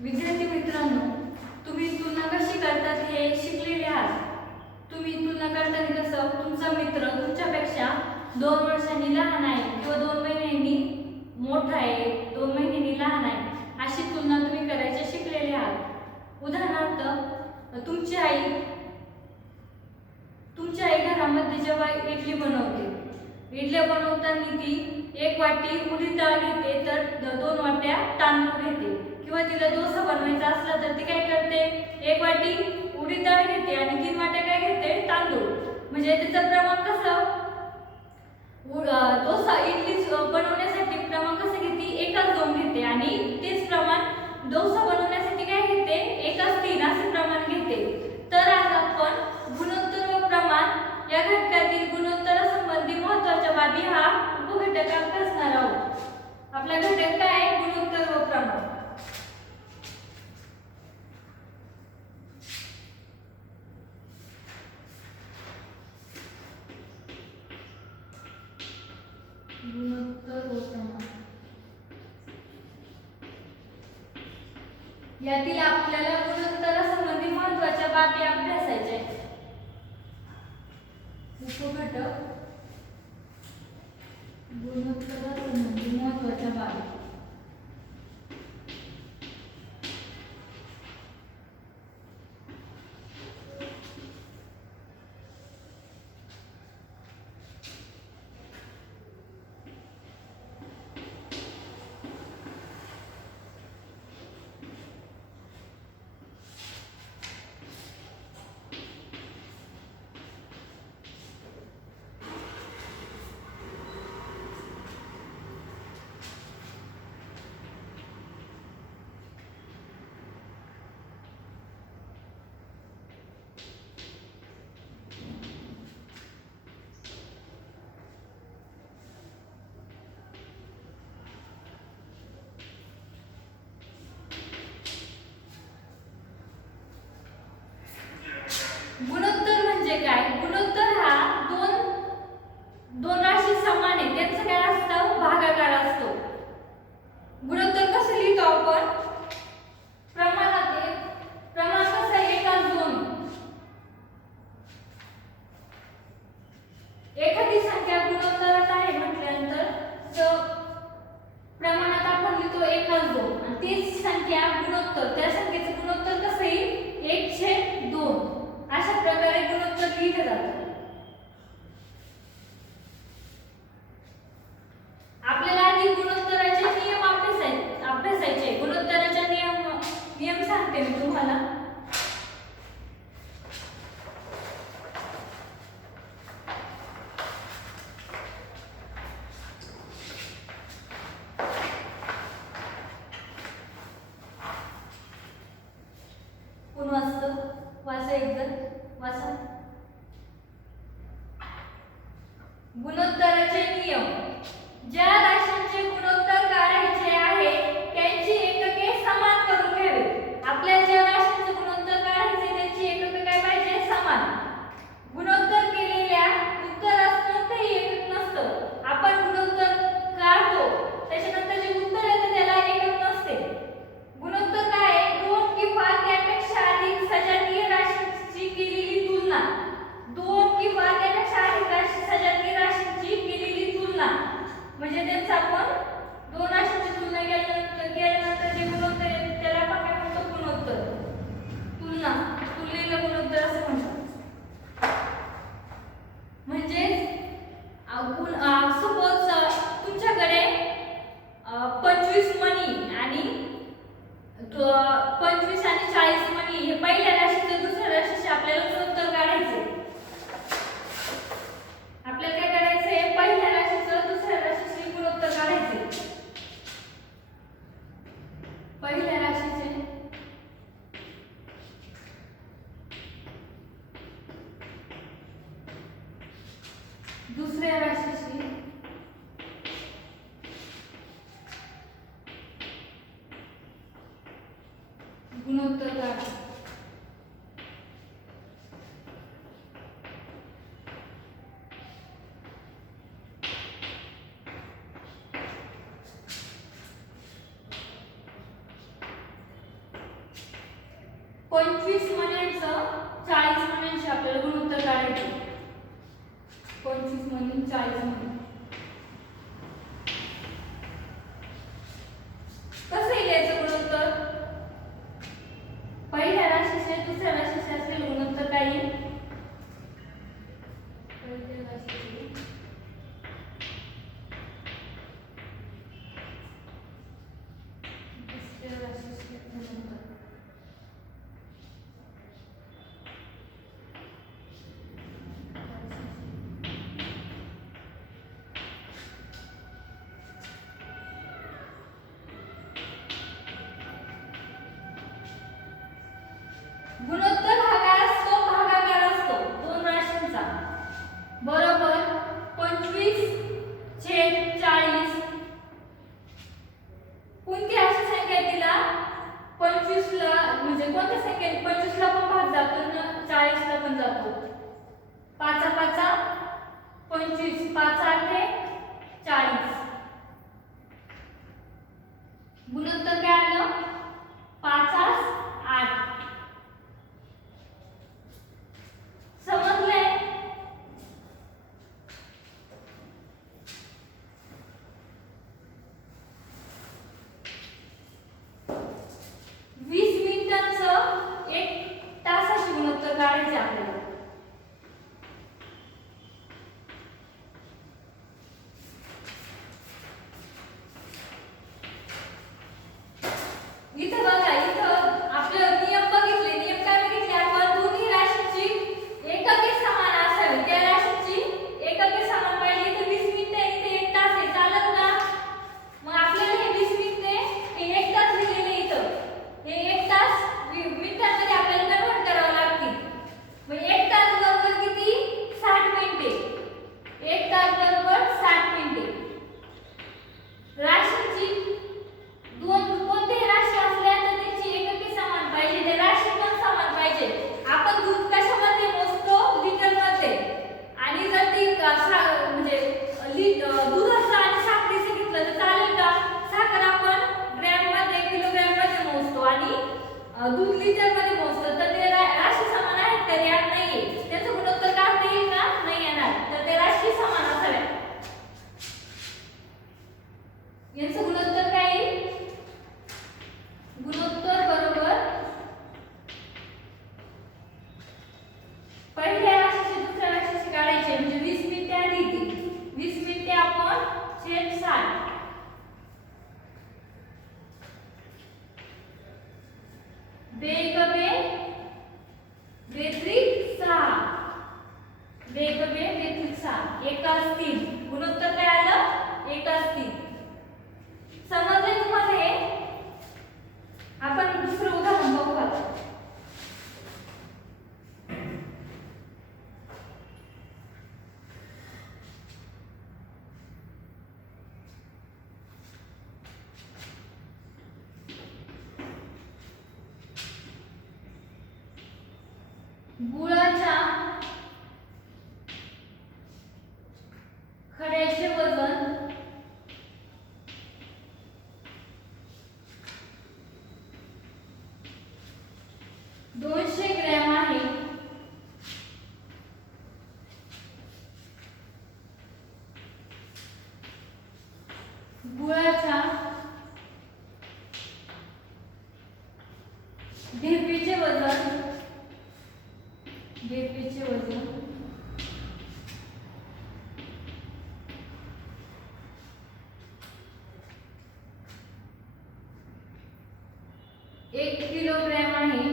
विद्यार्थी मित्रांनो, तुम्ही तुलना कशी करतात हे शिकलेले आहात. तुम्ही तुलना करताना कसं तुमचा मित्र तुमच्यापेक्षा 2 वर्षांनी लहान आहे किंवा 2 महिन्यांनी मोठा आहे, 2 महिन्यांनी लहान आहे, अशी तुलना तुम्ही करायची शिकलेले आहात. उदाहरणार्थ तुमची आई घरामध्ये जेव्हा इडली बनवते, इडल्या बनवताना ती 1 वाटी उडीद डाळ घेते तर 2 वाट्या तांदूळ घेते. किंवा तिला डोसा बनवायचा असला तर ती काय करते, 1 वाटी उडीद डाळ घेते आणि 3 वाट्या काय घेते, तांदूळ. म्हणजे त्याचं प्रमाण कसं, डोसा इडली बनवण्यासाठी प्रमाण कसं घेते, 1:2 घेते आणि तेच प्रमाण डोसा बनवण्यासाठी काय घेते, 1:3 असे प्रमाण घेते. तर आज आपण गुणोत्तर व प्रमाण या घटकातील गुणोत्तरासंबंधी महत्त्वाच्या बाबी हा उपघटक अभ्यासणार आहोत. आपला घटक काय आहे, गुणोत्तर व प्रमाण. गुणोत्तर व प्रमाण यातील आपल्याला गुणोत्तरासंबंधी महत्त्वाच्या बाबी अभ्यासायच्या आहेत. उपघटक गुणोत्तरासंबंधी महत्त्वाच्या बाबी. गुणोत्तर म्हणजे काय, गुणोत्तर हा दोन राशी समान आहे त्यांचं काय असतं, भागाकार असतो. गुणोत्तर कसं लिहितो आपण, प्रमाण कसं आहे, 1:2. एखादी संख्या गुणोत्तरात आहे म्हटल्यानंतर प्रमाणात आपण लिहितो 1:2 आणि तीच संख्या गुणोत्तर, त्या संख्येचं गुणोत्तर कसं येईल, 1/2. अशा प्रकारे गुणोत्तर लिहिले जाते. आपल्याला आधी गुणोत्तराचे नियम अभ्यासायचे. गुणोत्तराचे नियम सांगते मी तुम्हाला. कोण वाचतं, वाचा एकदा वाचा. गुणोत्तराचे नियम. ज्या राशींचे गुणोत्तर काढायचे आहे त्यांची एकके समान करून घ्यावी. आपल्याला ज्या राशींचे गुणोत्तर काढायचे त्यांची एकके काय पाहिजे, समान. गुणोत्तर केलेल्या उत्तरास कोणतेही एकक नसतं. आपण गुणोत्तर काढतो त्याच्यानंतर जे उत्तर येतं त्याला एकक नसते. गुणोत्तर काय आहे, 2 किंवा त्यापेक्षा अधिक सजातीय राशींची केलेली तुलना. 2 किंवा त्यापेक्षा अधिक सजातीय राशींची केलेली तुलना म्हणजे त्यांचा आपण 2 राशींची तुलना केल्यानंतर जे गुणोत्तर येते त्याला आपण काय म्हणतो, गुणोत्तर. तुलना, तुलनेला गुणोत्तर असं म्हणतात. म्हणजे सपोज तुमच्याकडे 25 मणी आणि 25 आणि 40 मणी हे पहिल्या राशीचे दुसऱ्या राशीचे आपल्याला गुणोत्तर काढायचे. आपल्याला काय करायचंय, पहिल्या राशीचं दुसऱ्या राशीचे गुणोत्तर काढायचे. पहिल्या राशीचे दुसऱ्या राशीचे गुणोत्तर काढा. 25 मण्यांचं 40 मण्यांशी आपल्याला गुणोत्तर काढायचं. 25 मणी 40 मणी कसं लिहायचं गुणोत्तर? पहिल्या राशीचे दुसऱ्या राशीचे असलेले गुणोत्तर काय येईल? पहिल्या राशीचे दुसऱ्या राशीचे गुणोत्तर गुणोत्तर हा काय असतो? भागाकार असतो दोन राशींचा. बरोबर 25/40. कोणती अशी संख्या आहे तिला 25 ला म्हणजे कोणत्या संख्येने 25 ला पण भाग जातो ना 40 ला पण जातो. 5 5 25 5 8 40. गुणोत्तर काय आलं? 5 8. समजले? वीस मिनिटांचं 1 तासाचे गुणोत्तर काढायचे आपल्याला. इथं बघा, इथं आपले नियम बघितले. नियम काय बघितले आपण? दोन्ही राशीची एकके समान असावी. त्या राशीची एकके समान पाहिजे. इथे 20 मिनिटे इथे 1 तास आहे. चालेल का? मग आपल्याला हे 20 मिनिटे हे 1 तास दिलेले इथं. हे 1 तास मिनिटांमध्ये आपल्याला कन्वर्ट करावं लागतील. मग 1 तास बरोबर किती? 60 मिनिटे. 1 तास बरोबर 60 मिनिटे. राशीची दोन कोणतीही राशी असल्या तर त्यांची एकके समान पाहिजे. ते राशी पण समान पाहिजे. आपण दूध कशामध्ये मोजतो? लिटरमध्ये. आणि जर ती म्हणजे दुधाचं आणि साखरेचं घेतलं तर चालेल का? साखर आपण ग्रॅममध्ये किलोग्रॅममध्ये मोजतो आणि दूध लिटरमध्ये मोजतो. तर ते राशी समान आहेत का? त्या नाहीये. त्याचं गुणोत्तर काढता येईल का? नाही येणार. तर ते राशी समान असाव्या. यांचं गुणोत्तर काय येईल? गुणोत्तर बरोबर पहिल्या राशीचे दुसऱ्या राशीचे काढायचे. म्हणजे 20 मिनिटे आधी येतील. 20 मिनिटे आपण छेद 60. बेक बे बेत्रिक 6. बेक बे बेत्रिक 6 एकास 3. गुणोत्तर काय आलं? एकास 3. समजले तुम्हाला हे? आपण दुसरं उदाहरण बघू आता. गुळाच्या खड्याचे वजन 200 ग्रॅम आहे. गुळाच्या ढेपीचे वजन 1 किलोग्रॅम आहे.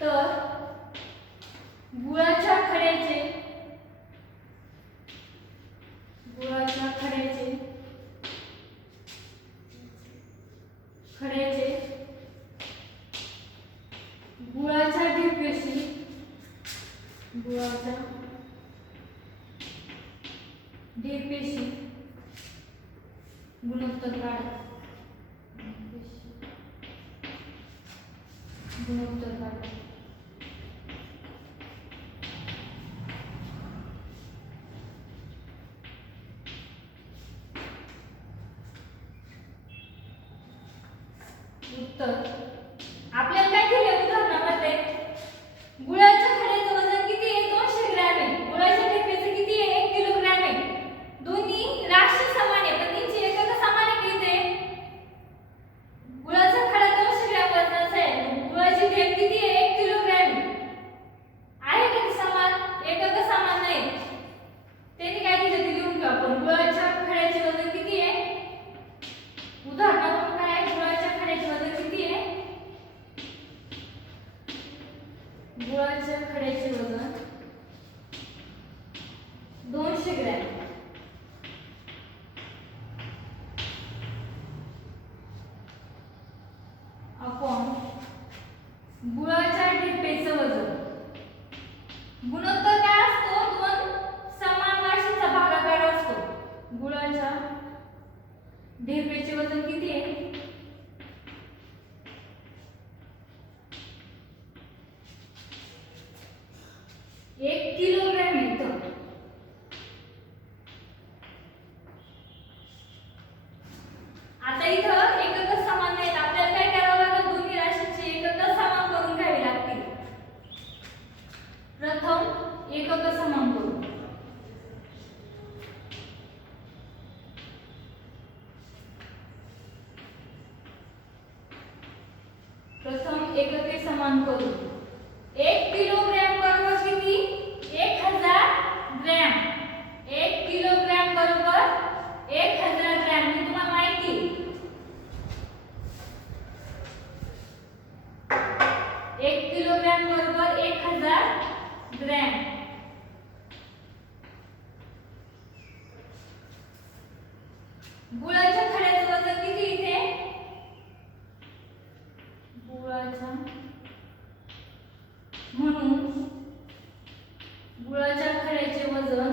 तर गुळाच्या खड्याचे गुळाच्या ढेपेशी गुणोत्तर काढा. उत्तर आपल्याला काय दिले उदाहरणामध्ये गुळाच्या खड्याचं वजन किती आहे 200 ग्रॅम आहे गुळाच्या ढेपेचं किती आहे 1 किलोग्रॅम आहे दोन्ही राशी समान आहे पण त्यांची एकक समान आहे की इथे गुळाचा खडा 200 ग्रॅम वजनाचा आहे गुळाची ढेप किती आहे 1 किलोग्रॅम आहे का ते समान एकक समान नाही त्यांनी काय दिलं ते लिहून ठेवा आपण गुळाच्या खड्याचे वजन किती आहे उदाहरणार्थ काय आहे गुळाच्या खड्याचे वजन किती आहे गुळाच्या खड्याचे वजन 200 ग्रॅम अपॉन गुळाच्या ढेपेचं वजन गुणोत्तर काय असतो दोन समान राशींचा भागाकार असतो गुळाच्या ढेपेचे वजन किती आहे 1 किलोग्रॅम येतं आता इथं एकक समान नाहीत आपल्याला काय करावं लागेल दोन्ही राशींची एकक समान करून घ्यावी लागतील प्रथम एकक समान करू प्रथम एकके समान करू 1 किलोग्रॅम बरोबर किती 1000 ग्रॅम 1 किलोग्रॅम बरोबर 1000 ग्रॅम हे तुम्हाला माहिती 1 किलोग्रॅम बरोबर 1000 ग्रॅम गुळाच्या खड्याचं वजन किती इथे गुळाच्या म्हणून गुळाच्या खड्याचे वजन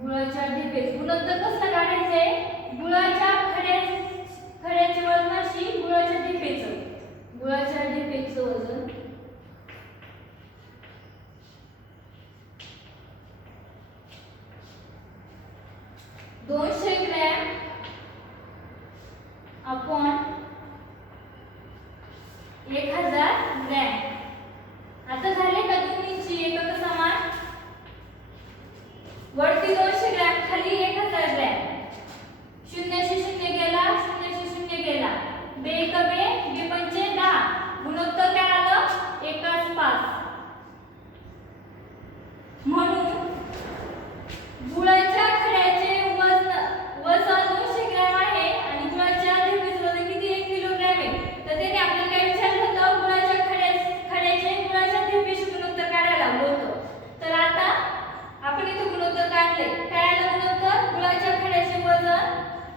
गुळाच्या ढेपेच गुणोत्तर कसं काढायचंय गुळाच्या खड्याचे वजनाशी गुळाच्या ढेपेचं वजन $200 ग्रॅम अपॉन 1000 ग्रॅम आता झाले का दोन्हीची एकक समान वरती 200 ग्रॅम खाली 1000 ग्रॅम 0 से 0 गेला 0 से 0 गेला बे एक बे पंचे 10 गुणोत्तर काय आलं 1:5 म्हणून गुळाच्या खड्याचे वजन 200 ग्रॅम आहे आणि गुळाच्या ढेपेचं वजन किती 1 किलोग्रॅम आहे तर त्याने आपल्याला काय विचारलं होतं गुळाच्या खड्याचे गुळाच्या ढेपेशी गुणोत्तर काढायला लावलं होतं तर आता आपण इथे गुणोत्तर काढले काय आलं गुणोत्तर गुळाच्या खड्याचे वजन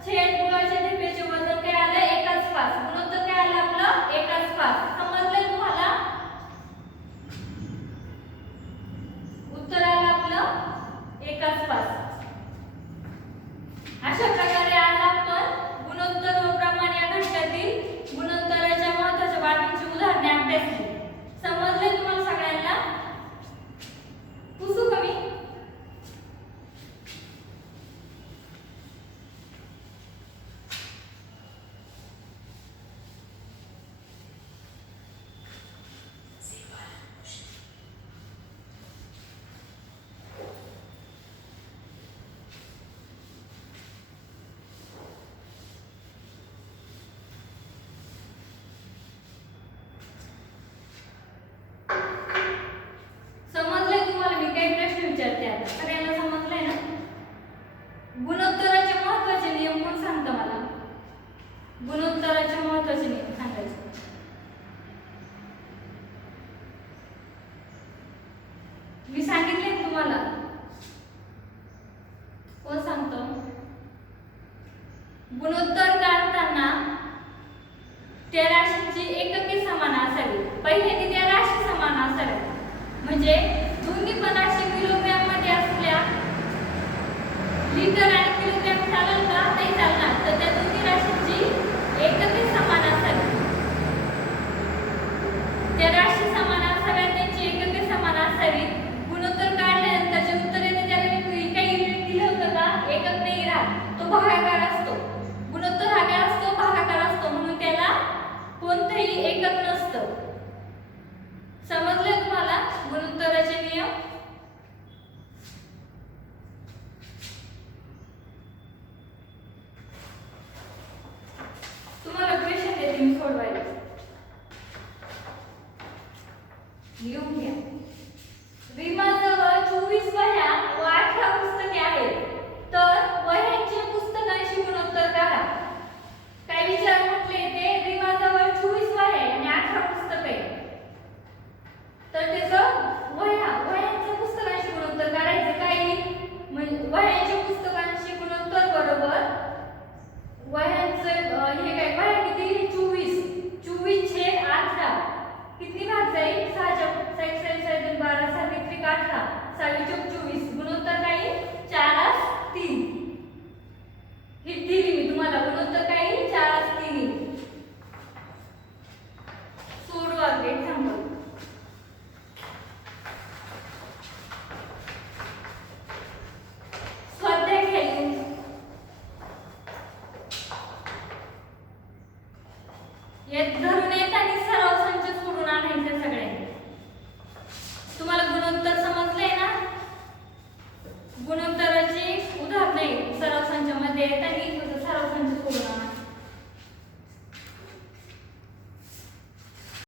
छेद गुळाच्या ढेपेचे वजन काय आलं 1:5 गुणोत्तर काय आलं आपलं 1:5 समजलं तुम्हाला उत्तर आलं आपलं 1:5 अशा प्रकारे आज आपण गुणोत्तर व प्रमाण या घटकातील गुणोत्तराच्या महत्त्वाच्या बाबींची उदाहरणे अभ्यासली समजले तुम्हाला सगळ्यांना पुसू कमी समजलंय तुम्हाला मी काही प्रश्न विचारते आता सगळ्यांना समजलंय ना गुणोत्तराचे महत्त्वाचे नियम कोण सांगतं मला गुणोत्तराचे महत्त्वाचे नियम सांगायचे मी सांगितले तुम्हाला कोण सांगतो गुणोत्तर काढताना त्या राशींची एकके समान असावी पहिल्यांदा त्या राशी समान असाव्या म्हणजे दोन्ही पण राशी किलोग्रॅम मध्ये असल्या लिटर आणि किलोग्रॅम चालेल का नाही चालणार तर त्या दोन्ही राशींची एकके समान असावी त्या राशी समान भागाकार असतो. गुणोत्तर हा काय असतो? भागाकार असतो, म्हणून त्याला कोणतेही एकक नसतं. समजले तुम्हाला गुणोत्तराचे नियम?